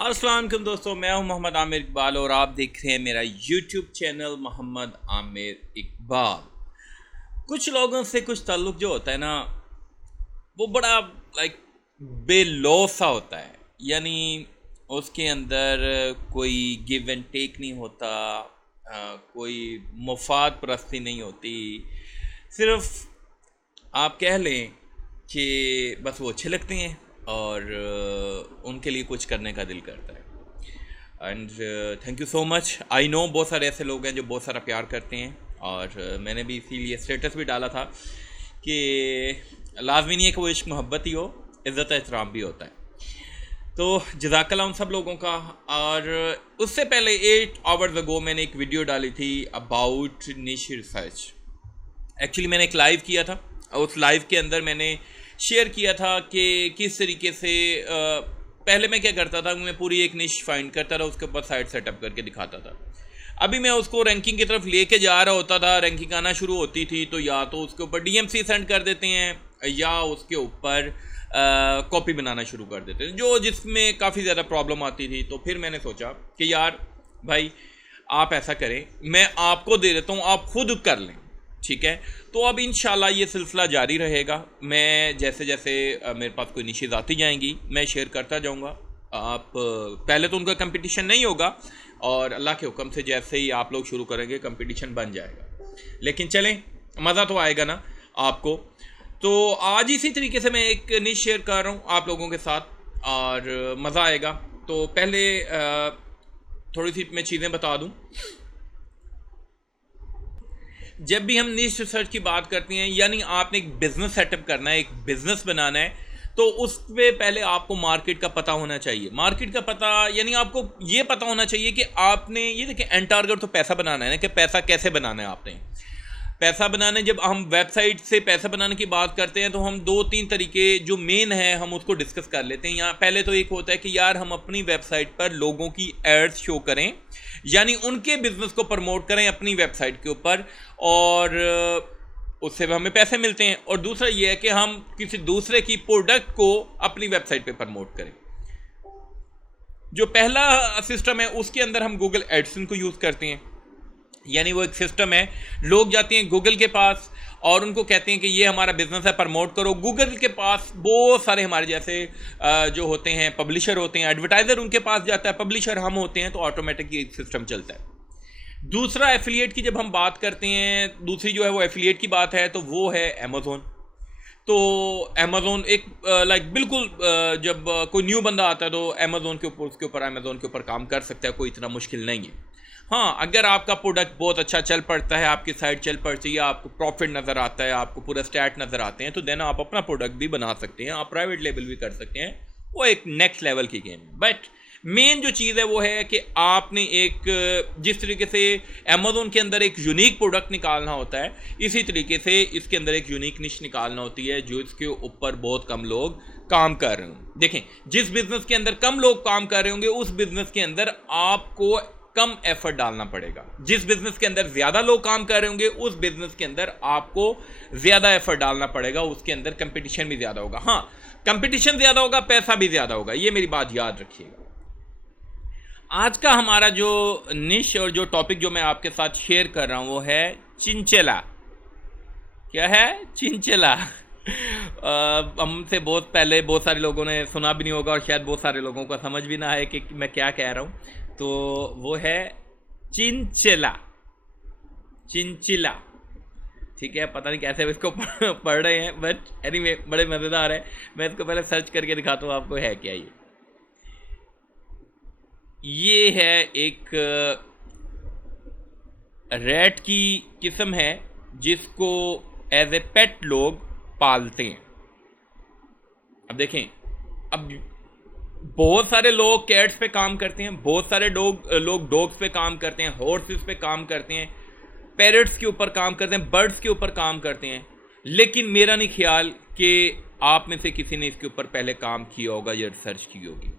अस्सलाम वालेकुम दोस्तों, मैं हूं मोहम्मद आमिर इकबाल और आप देख रहे हैं मेरा यूट्यूब चैनल मोहम्मद आमिर इकबाल। कुछ लोगों से कुछ ताल्लुक़ जो होता है ना, वो बड़ा लाइक बेलौस सा होता है। यानी उसके अंदर कोई गिव एंड टेक नहीं होता, कोई मुफाद परस्ती नहीं होती। सिर्फ आप कह लें कि बस वो अच्छे लगते हैं और उनके लिए कुछ करने का दिल करता है। And thank you so much. I know बहुत सारे ऐसे लोग हैं जो बहुत सारा प्यार करते हैं और मैंने भी इसीलिए स्टेटस भी डाला था कि लाजमी नहीं है कि वो इश्क मोहब्बत ही हो, इज़्ज़त एहतराम भी होता है। तो जज़ाकल्लाह उन सब लोगों का। और उससे पहले 8 आवर्स अगो मैंने एक वीडियो डाली थी अबाउट निश रिसर्च। एक्चुअली मैंने एक लाइव किया था, उस लाइव के अंदर मैंने शेयर किया था कि किस तरीके से पहले मैं क्या करता था, मैं पूरी एक निश फाइंड करता था, उसके ऊपर साइट सेटअप करके दिखाता था। अभी मैं उसको रैंकिंग की तरफ लेके जा रहा होता था, रैंकिंग आना शुरू होती थी तो या तो उसके ऊपर डीएमसी सेंड कर देते हैं या उसके ऊपर कॉपी बनाना शुरू कर देते हैं, जो जिसमें काफ़ी ज़्यादा प्रॉब्लम आती थी। तो फिर मैंने सोचा कि यार भाई आप ऐसा करें, मैं आपको दे देता हूँ, आप खुद कर लें, ठीक है। तो अब इंशाल्लाह ये सिलसिला जारी रहेगा। मैं जैसे जैसे मेरे पास कोई निशेज़ आती जाएंगी मैं शेयर करता जाऊंगा। आप पहले तो उनका कंपटीशन नहीं होगा और अल्लाह के हुक्म से जैसे ही आप लोग शुरू करेंगे कंपटीशन बन जाएगा। लेकिन चलें, मज़ा तो आएगा ना आपको। तो आज इसी तरीके से मैं एक निश शेयर कर रहा हूँ आप लोगों के साथ और मज़ा आएगा। तो पहले थोड़ी सी मैं चीज़ें बता दूँ। जब भी हम निश रिसर्च की बात करते हैं, यानी आपने एक बिज़नेस सेटअप करना है, एक बिज़नेस बनाना है, तो उस पे पहले आपको मार्केट का पता होना चाहिए। मार्केट का पता यानी आपको ये पता होना चाहिए कि आपने ये देखिए एंड टारगेट तो पैसा बनाना है ना, कि पैसा कैसे बनाना है आपने। पैसा बनाने, जब हम वेबसाइट से पैसा बनाने की बात करते हैं तो हम 2-3 तरीके जो मेन है हम उसको डिस्कस कर लेते हैं। यहाँ पहले तो एक होता है कि यार हम अपनी वेबसाइट पर लोगों की एड्स शो करें, यानी उनके बिजनेस को प्रमोट करें अपनी वेबसाइट के ऊपर और उससे हमें पैसे मिलते हैं। और दूसरा ये है कि हम किसी दूसरे की प्रोडक्ट को अपनी वेबसाइट पे प्रमोट करें। जो पहला सिस्टम है उसके अंदर हम गूगल एडसेंस को यूज़ करते हैं। यानी वो एक सिस्टम है, लोग जाते हैं गूगल के पास और उनको कहते हैं कि ये हमारा बिजनेस है, प्रमोट करो। गूगल के पास बहुत सारे हमारे जैसे जो होते हैं पब्लिशर होते हैं, एडवर्टाइजर उनके पास जाता है, पब्लिशर हम होते हैं, तो ऑटोमेटिकली एक सिस्टम चलता है। दूसरा एफिलिएट की जब हम बात करते हैं, दूसरी जो है वो एफिलिएट की बात है, तो वो है अमेज़ोन। तो अमेज़ोन एक लाइक बिल्कुल जब कोई न्यू बंदा आता है तो अमेज़ोन के ऊपर अमेज़ोन के ऊपर काम कर सकता है, कोई इतना मुश्किल नहीं है। हाँ, अगर आपका प्रोडक्ट बहुत अच्छा चल पड़ता है, आपकी साइट चल पड़ती है, आपको प्रॉफिट नज़र आता है, आपको पूरा स्टैट नज़र आते हैं, तो देन आप अपना प्रोडक्ट भी बना सकते हैं, आप प्राइवेट लेबल भी कर सकते हैं। वो एक नेक्स्ट लेवल की गेम है। बट मेन जो चीज़ है वो है कि आपने एक जिस तरीके से अमेज़ोन के अंदर एक यूनिक प्रोडक्ट निकालना होता है, इसी तरीके से इसके अंदर एक यूनिक निश निकालना होती है जो इसके ऊपर बहुत कम लोग काम कर रहे होंगे। देखें, जिस बिजनेस के अंदर कम लोग काम कर रहे होंगे उस बिजनेस के अंदर आपको कम एफर्ट डालना पड़ेगा। जिस बिजनेस के अंदर ज्यादा लोग काम कर रहे होंगे उस बिजनेस के अंदर आपको ज्यादा एफर्ट डालना पड़ेगा, उसके अंदर कंपटीशन भी ज्यादा होगा। हाँ, कंपटीशन ज्यादा होगा, पैसा भी ज्यादा होगा, ये मेरी बात याद रखिएगा। आज का हमारा जो निश और जो टॉपिक जो मैं आपके साथ शेयर कर रहा हूं वो है चिंचेला। क्या है? चिंचेला। हमसे बहुत पहले बहुत सारे लोगों ने सुना भी नहीं होगा और शायद बहुत सारे लोगों को समझ भी ना है कि मैं क्या कह रहा हूं। तो वो है चिंचेला, चिंचिला, ठीक है। पता नहीं कैसे इसको पढ़ रहे हैं, बट एनीवे बड़े मज़ेदार है। मैं इसको पहले सर्च करके दिखाता हूँ आपको है क्या। ये है एक रैट की किस्म है जिसको एज ए पेट लोग पालते हैं। अब देखें, अब बहुत सारे लोग कैट्स पे काम करते हैं, बहुत सारे लोग डॉग्स पे काम करते हैं, हॉर्सेस पे काम करते हैं, पैरट्स के ऊपर काम करते हैं, बर्ड्स के ऊपर काम करते हैं। लेकिन मेरा नहीं ख्याल कि आप में से किसी ने इसके ऊपर पहले काम किया होगा या रिसर्च की होगी।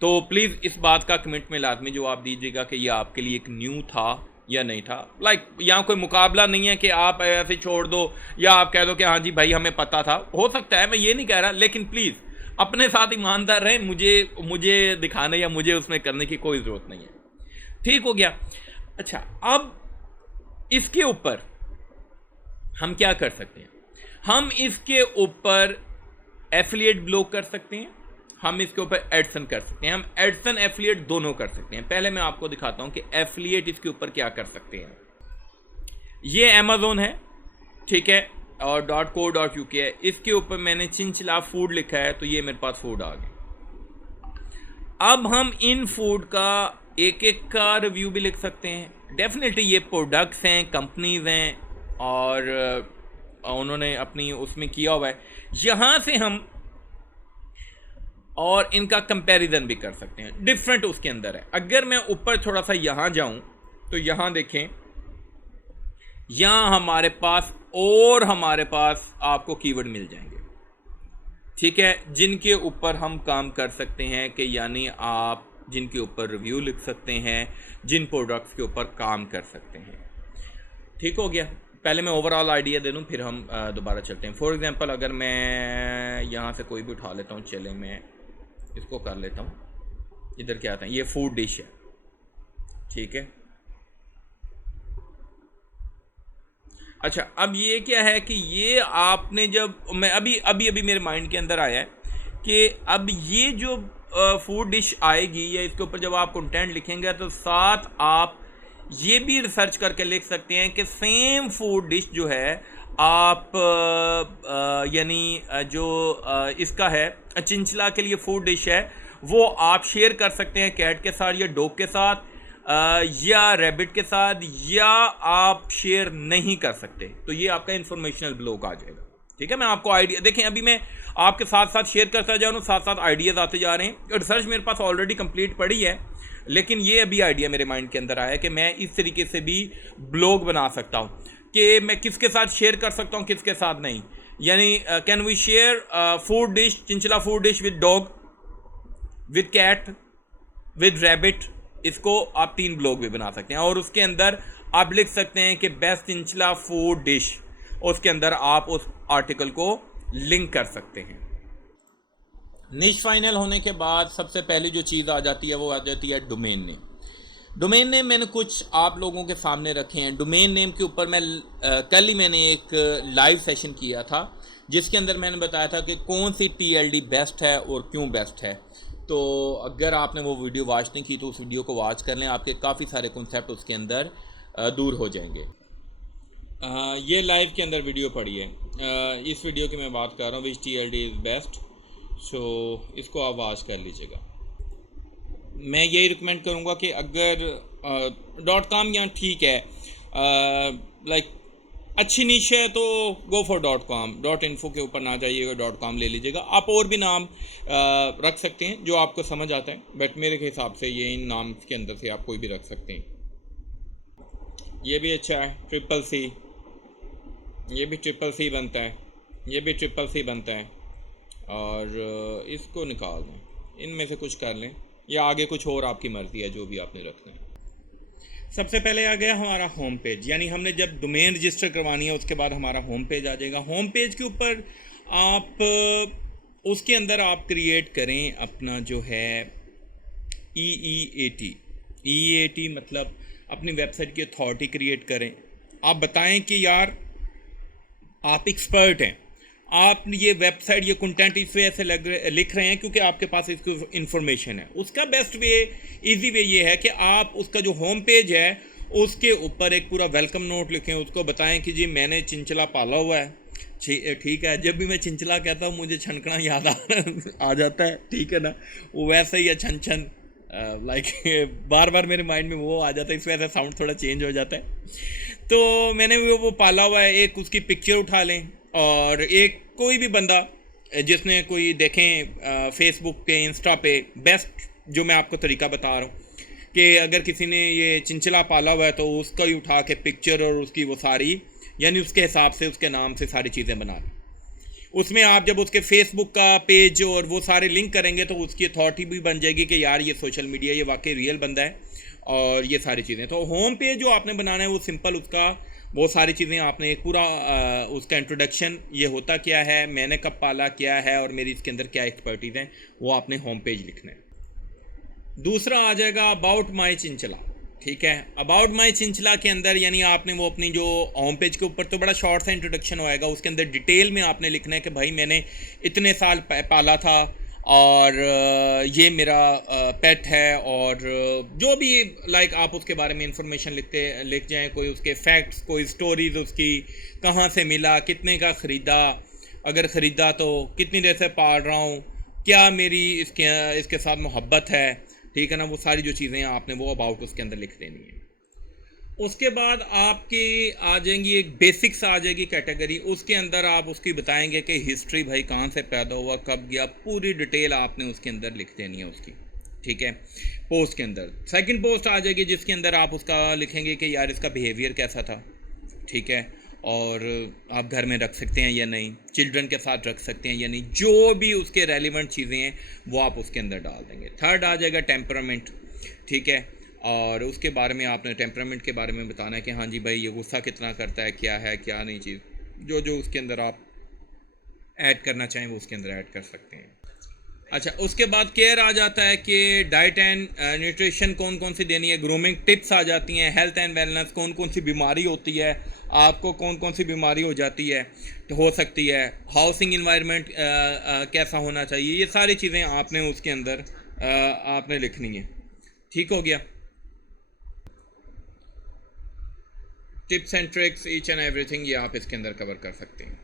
तो प्लीज़ इस बात का कमेंट में लाजमी जवाब दीजिएगा कि यह आपके लिए एक न्यू था या नहीं था। लाइक यहाँ कोई मुकाबला नहीं है कि आप ऐसे छोड़ दो या आप कह दो कि हाँ जी भाई हमें पता था। हो सकता है, मैं ये नहीं कह रहा, लेकिन प्लीज़ अपने साथ ईमानदार रहें, मुझे दिखाने या मुझे उसमें करने की कोई ज़रूरत नहीं है। ठीक हो गया। अच्छा, अब इसके ऊपर हम क्या कर सकते हैं? हम इसके ऊपर एफिलिएट ब्लॉग कर सकते हैं, हम इसके ऊपर एडसन कर सकते हैं, हम एडसन एफिलिएट दोनों कर सकते हैं। पहले मैं आपको दिखाता हूं कि एफिलिएट इसके ऊपर क्या कर सकते हैं। ये अमेज़ोन है, ठीक है, और .co.uk है। इसके ऊपर मैंने चिंचिला फूड लिखा है, तो ये मेरे पास फूड आ गया। अब हम इन फूड का एक एक का रिव्यू भी लिख सकते हैं। डेफिनेटली ये प्रोडक्ट्स हैं, कंपनीज हैं, और उन्होंने अपनी उसमें किया हुआ है। यहाँ से हम और इनका कंपैरिजन भी कर सकते हैं, डिफरेंट उसके अंदर है। अगर मैं ऊपर थोड़ा सा यहाँ जाऊँ तो यहाँ देखें, यहाँ हमारे पास आपको कीवर्ड मिल जाएंगे, ठीक है, जिनके ऊपर हम काम कर सकते हैं, कि यानी आप जिनके ऊपर रिव्यू लिख सकते हैं, जिन प्रोडक्ट्स के ऊपर काम कर सकते हैं। ठीक हो गया। पहले मैं ओवरऑल आइडिया दे दूं, फिर हम दोबारा चलते हैं। फॉर एग्जांपल अगर मैं यहाँ से कोई भी उठा लेता हूँ, चले मैं इसको कर लेता हूँ। इधर क्या आता है, ये फूड डिश है, ठीक है। अच्छा, अब ये क्या है कि ये आपने जब मैं अभी मेरे माइंड के अंदर आया है कि अब ये जो फूड डिश आएगी, या इसके ऊपर जब आप कंटेंट लिखेंगे तो साथ आप ये भी रिसर्च करके लिख सकते हैं कि सेम फूड डिश जो है आप यानी जो इसका है चिंचला के लिए फूड डिश है, वो आप शेयर कर सकते हैं कैट के साथ या डॉग के साथ या रैबिट के साथ, या आप शेयर नहीं कर सकते। तो ये आपका इंफॉर्मेशनल ब्लॉग आ जाएगा, ठीक है। मैं आपको आइडिया, देखें अभी मैं आपके साथ साथ शेयर करता जा रहा हूँ, साथ साथ आइडियाज़ आते जा रहे हैं। रिसर्च मेरे पास ऑलरेडी कंप्लीट पड़ी है, लेकिन ये अभी आइडिया मेरे माइंड के अंदर आया कि मैं इस तरीके से भी ब्लॉग बना सकता हूँ कि मैं किसके साथ शेयर कर सकता हूँ, किसके साथ नहीं। यानी can we share food dish, चिंचला food dish with dog, with cat, with rabbit. इसको आप 3 ब्लॉग भी बना सकते हैं, और उसके अंदर आप लिख सकते हैं कि बेस्ट चिंचला फूड डिश, उसके अंदर आप उस आर्टिकल को लिंक कर सकते हैं। निश फाइनल होने के बाद सबसे पहली जो चीज़ आ जाती है वो आ जाती है डोमेन नेम। डोमेन नेम मैंने कुछ आप लोगों के सामने रखे हैं। डोमेन नेम के ऊपर मैं कल ही मैंने एक लाइव सेशन किया था, जिसके अंदर मैंने बताया था कि कौन सी TLD बेस्ट है और क्यों बेस्ट है। तो अगर आपने वो वीडियो वॉच नहीं की तो उस वीडियो को वॉच कर लें, आपके काफ़ी सारे कॉन्सेप्ट उसके अंदर दूर हो जाएंगे। ये लाइव के अंदर वीडियो पड़ी है, इस वीडियो की मैं बात कर रहा हूँ, विच TLD इज़ बेस्ट। सो इसको आप वॉच कर लीजिएगा। मैं यही रिकमेंड करूँगा कि अगर .com यहाँ ठीक है, लाइक अच्छी नीश है, तो गो फॉर .com। .info के ऊपर ना जाइएगा, .com ले लीजिएगा। आप और भी नाम रख सकते हैं जो आपको समझ आता है, बट मेरे हिसाब से ये इन नाम के अंदर से आप कोई भी रख सकते हैं। ये भी अच्छा है, CCC, ये भी CCC बनता है, ये भी CCC बनता है, और इसको निकाल दें, इनमें से कुछ कर लें, या आगे कुछ और आपकी मर्ज़ी है जो भी आपने रखना है। सबसे पहले आ गया हमारा होम पेज, यानी हमने जब डोमेन रजिस्टर करवानी है उसके बाद हमारा होम पेज आ जाएगा। होम पेज के ऊपर आप उसके अंदर आप क्रिएट करें अपना जो है EEAT मतलब अपनी वेबसाइट की अथॉरिटी क्रिएट करें। आप बताएं कि यार आप एक्सपर्ट हैं, आप ये वेबसाइट, ये कंटेंट इस वजह से लिख रहे हैं क्योंकि आपके पास इसकी इन्फॉर्मेशन है। उसका बेस्ट वे, इजी वे ये है कि आप उसका जो होम पेज है उसके ऊपर एक पूरा वेलकम नोट लिखें, उसको बताएं कि जी मैंने चिंचला पाला हुआ है। ठीक है, जब भी मैं चिंचला कहता हूँ मुझे छनकना याद आ जाता है, ठीक है ना, वो वैसे ही है, छन छन, लाइक बार बार मेरे माइंड में वो आ जाता है, इस वजह से साउंड थोड़ा चेंज हो जाता है। तो मैंने वो पाला हुआ है, एक उसकी पिक्चर उठा लें, और एक कोई भी बंदा जिसने कोई देखें फेसबुक पे, इंस्टा पे, बेस्ट जो मैं आपको तरीका बता रहा हूँ कि अगर किसी ने ये चिंचला पाला हुआ है तो उसका ही उठा के पिक्चर और उसकी वो सारी, यानी उसके हिसाब से उसके नाम से सारी चीज़ें बना लें। उसमें आप जब उसके फेसबुक का पेज और वो सारे लिंक करेंगे तो उसकी अथॉरिटी भी बन जाएगी कि यार ये सोशल मीडिया, ये वाकई रियल बंदा है, और ये सारी चीज़ें। तो होम पेज जो आपने बनाना है वो सिंपल उसका वो सारी चीज़ें आपने एक पूरा उसका इंट्रोडक्शन, ये होता क्या है, मैंने कब पाला, क्या है और मेरी इसके अंदर क्या एक्सपर्टीज़ हैं, वो आपने होम पेज लिखना है। दूसरा आ जाएगा अबाउट माई चिंचला। ठीक है, अबाउट माई चिंचला के अंदर यानी आपने वो अपनी जो होम पेज के ऊपर तो बड़ा शॉर्ट सा इंट्रोडक्शन होएगा, उसके अंदर डिटेल में आपने लिखना है कि भाई मैंने इतने साल पाला था और ये मेरा पेट है, और जो भी लाइक आप उसके बारे में इंफॉर्मेशन लिख जाएं, कोई उसके फैक्ट्स, कोई स्टोरीज उसकी, कहाँ से मिला, कितने का ख़रीदा, अगर ख़रीदा तो कितनी देर से पाल रहा हूँ, क्या मेरी इसके साथ मोहब्बत है। ठीक है ना, वो सारी जो चीज़ें हैं आपने वो अबाउट उसके अंदर लिख देनी है। उसके बाद आपकी आ जाएंगी एक बेसिक्स आ जाएगी कैटेगरी, उसके अंदर आप उसकी बताएंगे कि हिस्ट्री भाई कहाँ से पैदा हुआ, कब गया, पूरी डिटेल आपने उसके अंदर लिख देनी है उसकी। ठीक है, पोस्ट के अंदर सेकंड पोस्ट आ जाएगी जिसके अंदर आप उसका लिखेंगे कि यार इसका बिहेवियर कैसा था। ठीक है, और आप घर में रख सकते हैं या नहीं, चिल्ड्रन के साथ रख सकते हैं या नहीं, जो भी उसके रेलिवेंट चीज़ें हैं वो आप उसके अंदर डाल देंगे। थर्ड आ जाएगा टेम्परामेंट। ठीक है, और उसके बारे में आपने टेम्परामेंट के बारे में बताना है कि हाँ जी भाई ये गुस्सा कितना करता है, क्या है क्या नहीं चीज़, जो जो उसके अंदर आप ऐड करना चाहें वो उसके अंदर ऐड कर सकते हैं। अच्छा, उसके बाद केयर आ जाता है कि डाइट एंड न्यूट्रिशन कौन कौन सी देनी है, ग्रूमिंग टिप्स आ जाती हैं, हेल्थ एंड वेलनेस, कौन कौन सी बीमारी होती है आपको, कौन कौन सी बीमारी हो जाती है तो हो सकती है, हाउसिंग इन्वायरमेंट कैसा होना चाहिए, ये सारी चीज़ें आपने उसके अंदर आपने लिखनी है। ठीक हो गया, tips and tricks each and everything ये आप इसके अंदर कवर कर सकते हैं।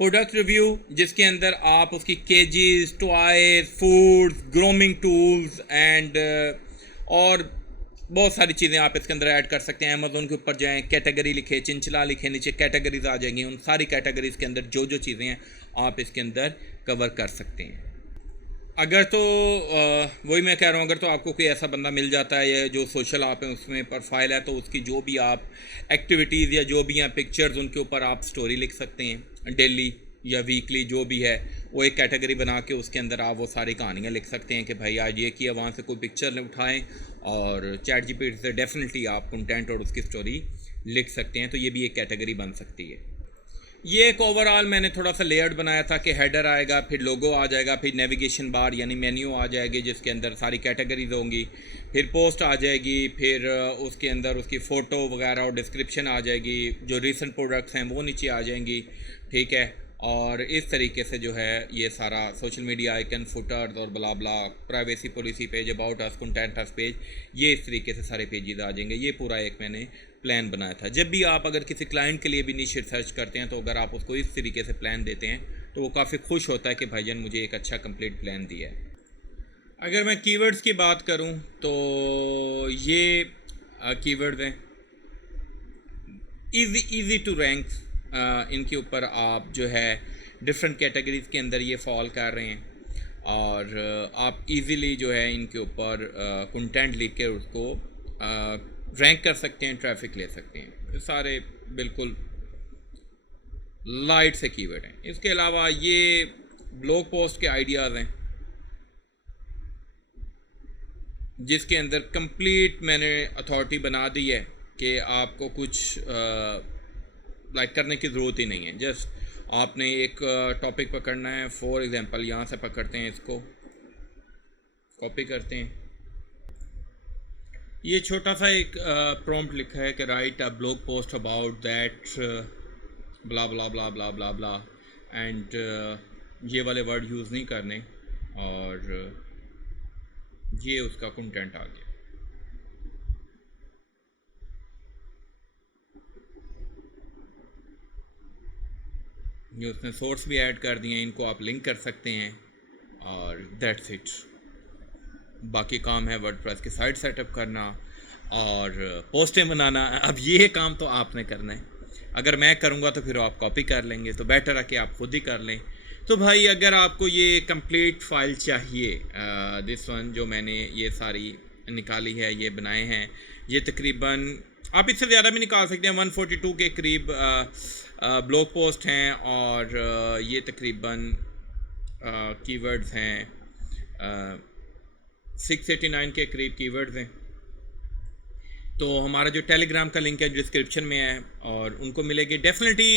प्रोडक्ट रिव्यू जिसके अंदर आप उसकी KGs, toys, foods, grooming tools and और बहुत सारी चीज़ें आप इसके अंदर ऐड कर सकते हैं। अमेज़ोन के ऊपर जाएं, कैटेगरी लिखे, चिंचला लिखे, नीचे कैटेगरीज आ जाएंगी, उन सारी कैटेगरीज के अंदर जो जो चीज़ें हैं आप इसके अंदर कवर कर सकते हैं। अगर तो वही मैं कह रहा हूँ, अगर तो आपको कोई ऐसा बंदा मिल जाता है या जो सोशल आप है उसमें प्रोफाइल है, तो उसकी जो भी आप एक्टिविटीज़ या जो भी हैं पिक्चर्स, उनके ऊपर आप स्टोरी लिख सकते हैं, डेली या वीकली जो भी है, वो एक कैटेगरी बना के उसके अंदर आप वो सारी कहानियाँ लिख सकते हैं कि भाई आज ये किया, वहाँ से कोई पिक्चर उठाएं और चैट जीपीटी से डेफिनेटली आप कंटेंट और उसकी स्टोरी लिख सकते हैं। तो ये भी एक कैटेगरी बन सकती है। ये एक ओवरऑल मैंने थोड़ा सा लेआउट बनाया था कि हेडर आएगा, फिर लोगो आ जाएगा, फिर नेविगेशन बार यानी मेन्यू आ जाएगी जिसके अंदर सारी कैटेगरीज होंगी, फिर पोस्ट आ जाएगी, फिर उसके अंदर उसकी फ़ोटो वगैरह और डिस्क्रिप्शन आ जाएगी, जो रीसेंट प्रोडक्ट्स हैं वो नीचे आ जाएंगी। ठीक है, और इस तरीके से जो है ये सारा सोशल मीडिया आइकन, फुटर्स और blah blah, privacy policy page, about us, content us page, ये इस तरीके से सारे पेजेस आ जाएंगे। ये पूरा एक मैंने प्लान बनाया था। जब भी आप अगर किसी क्लाइंट के लिए भी नीश रिसर्च करते हैं तो अगर आप उसको इस तरीके से प्लान देते हैं तो वो काफ़ी खुश होता है कि भाईजान मुझे एक अच्छा कंप्लीट प्लान दिया है। अगर मैं कीवर्ड्स की बात करूं तो ये कीवर्ड्स हैं इजी टू रैंक, इनके ऊपर आप जो है डिफरेंट कैटेगरीज के अंदर ये फॉल कर रहे हैं और आप इजीली जो है इनके ऊपर कंटेंट लिख के उसको रैंक कर सकते हैं, ट्रैफिक ले सकते हैं। सारे बिल्कुल लाइट से कीवर्ड हैं। इसके अलावा ये ब्लॉग पोस्ट के आइडियाज़ हैं जिसके अंदर कंप्लीट मैंने अथॉरिटी बना दी है कि आपको कुछ लाइक करने की ज़रूरत ही नहीं है। जस्ट आपने एक टॉपिक पकड़ना है, फॉर एग्जांपल यहाँ से पकड़ते हैं, इसको कॉपी करते हैं, ये छोटा सा एक प्रॉम्प्ट लिखा है कि right a blog post about that blah blah blah blah blah blah and ये वाले वर्ड यूज़ नहीं करने, और ये उसका कंटेंट आ गया। ये उसने सोर्स भी ऐड कर दिए हैं, इनको आप लिंक कर सकते हैं और दैट्स इट। बाकी काम है वर्डप्रेस की साइट सेटअप करना और पोस्टें बनाना। अब ये काम तो आपने करना है, अगर मैं करूँगा तो फिर आप कॉपी कर लेंगे, तो बेटर है कि आप खुद ही कर लें। तो भाई अगर आपको ये कंप्लीट फ़ाइल चाहिए, दिस वन जो मैंने ये सारी निकाली है, ये बनाए हैं, ये तकरीबन आप इससे ज़्यादा भी निकाल सकते हैं, 142 के करीब ब्लॉग पोस्ट हैं और ये तकरीबन कीवर्ड्स हैं 689 के करीब कीवर्ड्स हैं। तो हमारा जो टेलीग्राम का लिंक है डिस्क्रिप्शन में है और उनको मिलेगी डेफिनेटली।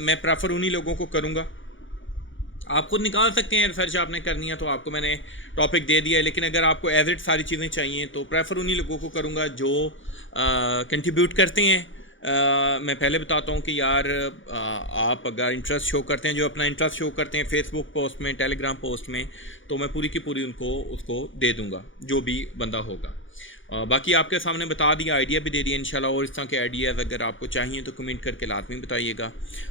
मैं प्रेफर उन्हीं लोगों को करूँगा। आप खुद निकाल सकते हैं, रिसर्च आपने करनी है तो आपको मैंने टॉपिक दे दिया है, लेकिन अगर आपको एज इट सारी चीज़ें चाहिए तो प्रेफर उन्हीं लोगों को करूँगा जो कंट्रीब्यूट करते हैं। मैं पहले बताता हूँ कि यार आप अगर इंटरेस्ट शो करते हैं, जो अपना इंटरेस्ट शो करते हैं फेसबुक पोस्ट में, टेलीग्राम पोस्ट में, तो मैं पूरी की पूरी उनको उसको दे दूँगा जो भी बंदा होगा। बाकी आपके सामने बता दिया, आइडिया भी दे दिया इंशाल्लाह। और इस तरह के आइडियाज़ अगर आपको चाहिए तो कमेंट करके लाजमी बताइएगा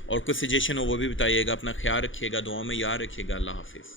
और कुछ सजेशन हो वो भी बताइएगा। अपना ख्याल रखिएगा, दुआ में याद रखिएगा। अल्लाह हाफिज़।